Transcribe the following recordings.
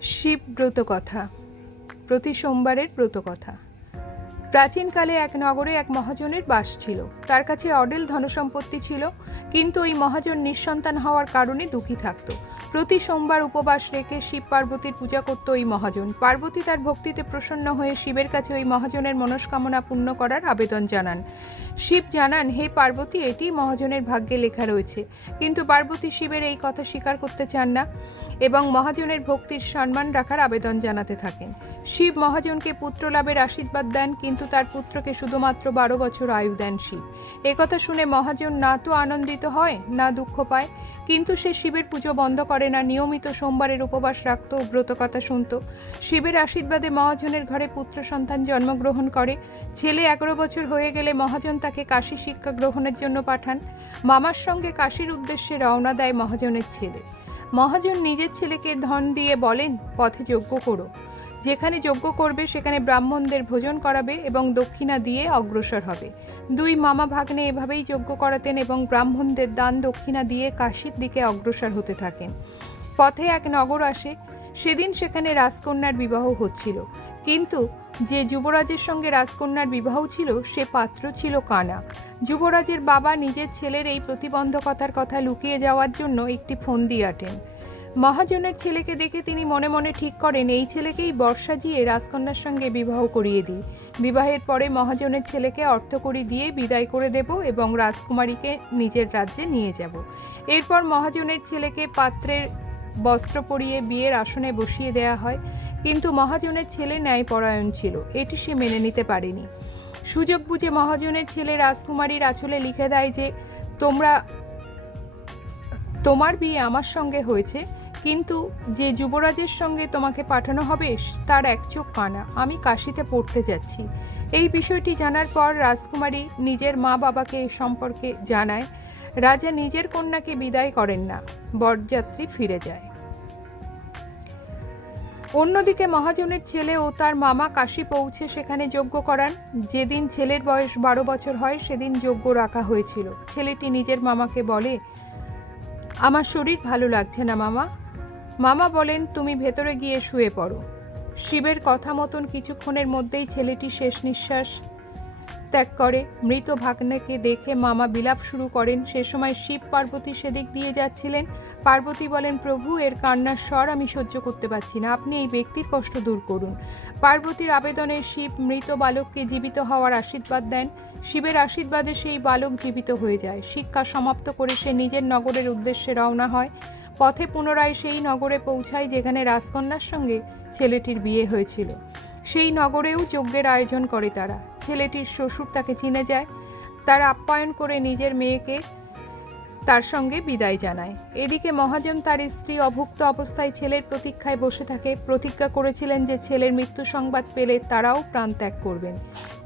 শিব ব্রতকথা প্রতি সোমবারের ব্রতকথা। প্রাচীনকালে এক নগরে এক মহাজনের বাস ছিল। তার কাছে অডেল ধনসম্পত্তি ছিল, কিন্তু ওই মহাজন নিঃসন্তান হওয়ার কারণে দুঃখী থাকত। প্রতি সোমবার উপবাস রেখে শিব পার্বতীর পূজা করত ওই মহাজন। পার্বতী তার ভক্তিতে প্রসন্ন হয়ে শিবের কাছে ওই মহাজনের মনস্কামনা পূর্ণ করার আবেদন জানান। শিব জানান, হে পার্বতী, এটি মহাজনের ভাগ্যে লেখা রয়েছে। কিন্তু পার্বতী শিবের এই কথা স্বীকার করতে চান না এবং মহাজনের ভক্তির সম্মান রাখার আবেদন জানাতে থাকেন। শিব মহাজনকে পুত্র লাভের আশীর্বাদ দেন, কিন্তু তার পুত্রকে শুধুমাত্র বারো বছর আয়ু দেন শিব। একথা শুনে মহাজন না তো আনন্দিত হয়, না দুঃখ পায়, কিন্তু সে শিবের পুজো বন্ধ করে না, নিয়মিত সোমবারের উপবাস রাখত ব্রতকথা শুনত। শিবের আশীর্বাদে মহাজনের ঘরে পুত্র সন্তান জন্মগ্রহণ করে। ছেলে এগারো বছর হয়ে গেলে মহাজন তাকে কাশী শিক্ষা গ্রহণের জন্য পাঠান। মামার সঙ্গে কাশীর উদ্দেশ্যে রওনা দেয় মহাজনের ছেলে। মহাজন নিজের ছেলেকে ধন দিয়ে বলেন, পথে যজ্ঞ করো। যেখানে যজ্ঞ করবে, সেখানে ব্রাহ্মণদের ভোজন করাবে এবং দক্ষিণা দিয়ে অগ্রসর হবে। দুই মামা ভাগ্নে এভাবেই যজ্ঞ করাতেন এবং ব্রাহ্মণদের দান দক্ষিণা দিয়ে কাশীর দিকে অগ্রসর হতে থাকেন। পথে এক নগর আসে, সেদিন সেখানে রাজকন্যার বিবাহ হচ্ছিল। কিন্তু যে যুবরাজের সঙ্গে রাজকন্যার বিবাহ ছিল, সে পাত্র ছিল কানা। যুবরাজের বাবা নিজের ছেলের এই প্রতিবন্ধকতার কথা লুকিয়ে যাওয়ার জন্য একটি ফন্দি আটেন। মহাজনের ছেলেকে দেখে তিনি মনে মনে ঠিক করেন, এই ছেলেকেই বর্ষা জিয়ে রাজকন্যার সঙ্গে বিবাহ করিয়ে দিই। বিবাহের পরে মহাজনের ছেলেকে অর্থকড়ি দিয়ে বিদায় করে দেব এবং রাজকুমারীকে নিজের রাজ্যে নিয়ে যাব। এরপর মহাজনের ছেলেকে পাত্রের বস্ত্র পরিয়ে বিয়ের আসনে বসিয়ে দেয়া হয়। কিন্তু মহাজনের ছেলে ন্যায়পরায়ণ ছিল, এটি সে মেনে নিতে পারেনি। সুযোগ বুঝে মহাজনের ছেলে রাজকুমারীর আঁচলে লিখে দেয় যে, তোমরা, তোমার বিয়ে আমার সঙ্গে হয়েছে কিন্তু যে যুবরাজের সঙ্গে তোমাকে পাঠানো হবে, তার এক চোখ কানা। আমি কাশিতে পড়তে যাচ্ছি। এই বিষয়টি জানার পর রাজকুমারী নিজের মা বাবাকে এ সম্পর্কে জানায়, রাজা নিজের কন্যাকে বিদায় করেন না, বরযাত্রী ফিরে যায়। অন্যদিকে মহাজনের ছেলে ও তার মামা কাশি পৌঁছে সেখানে যজ্ঞ করান। যেদিন ছেলের বয়স বারো বছর হয়, সেদিন যজ্ঞ রাখা হয়েছিল। ছেলেটি নিজের মামাকে বলে, আমার শরীর ভালো লাগছে না, মামা। মামা বলেন, তুমি ভেতরে গিয়ে শুয়ে পড়ো। শিবের কথা মতন কিছুক্ষণের মধ্যেই ছেলেটি শেষ নিঃশ্বাস ত্যাগ করে। মৃত ভাগ্নেকে দেখে মামা বিলাপ শুরু করেন। সে সময় শিব পার্বতী সেদিক দিয়ে যাচ্ছিলেন। পার্বতী বলেন, প্রভু, এর কান্নার স্বর আমি সহ্য করতে পারছি না। আপনি এই ব্যক্তির কষ্ট দূর করুন। পার্বতীর আবেদনে শিব মৃত বালককে জীবিত হওয়ার আশীর্বাদ দেন। শিবের আশীর্বাদে সেই বালক জীবিত হয়ে যায়। শিক্ষা সমাপ্ত করে সে নিজের নগরের উদ্দেশ্যে রওনা হয়। পথে পুনরায় সেই নগরে পৌঁছায় যেখানে রাজকন্যার সঙ্গে ছেলেটির বিয়ে হয়েছিল। সেই নগরেও যজ্ঞের আয়োজন করে তারা। ছেলেটির শ্বশুর তাকে চিনে যায়। তার আপ্যায়ন করে নিজের মেয়েকে তার সঙ্গে বিদায় জানায়। এদিকে মহাজন তার স্ত্রী অভুক্ত অবস্থায় ছেলের প্রতীক্ষায় বসে থাকে। প্রতিজ্ঞা করেছিলেন যে ছেলের মৃত্যু সংবাদ পেলে তারাও প্রাণ ত্যাগ করবেন।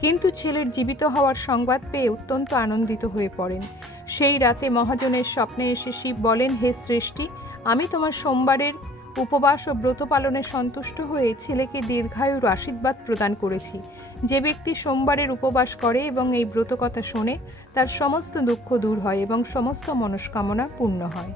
কিন্তু ছেলের জীবিত হওয়ার সংবাদ পেয়ে অত্যন্ত আনন্দিত হয়ে পড়েন। সেই রাতে মহাজনের স্বপ্নে এসে শিব বলেন, হে সৃষ্টি আমি তোমার সোমবারের উপবাস ও ব্রত পালনে সন্তুষ্ট হয়ে ছেলেকে দীর্ঘায়ুর আশীর্বাদ প্রদান করেছি। যে ব্যক্তি সোমবারের উপবাস করে এবং এই ব্রত কথা শোনে, তার সমস্ত দুঃখ দূর হয় এবং সমস্ত মনস্কামনা পূর্ণ হয়।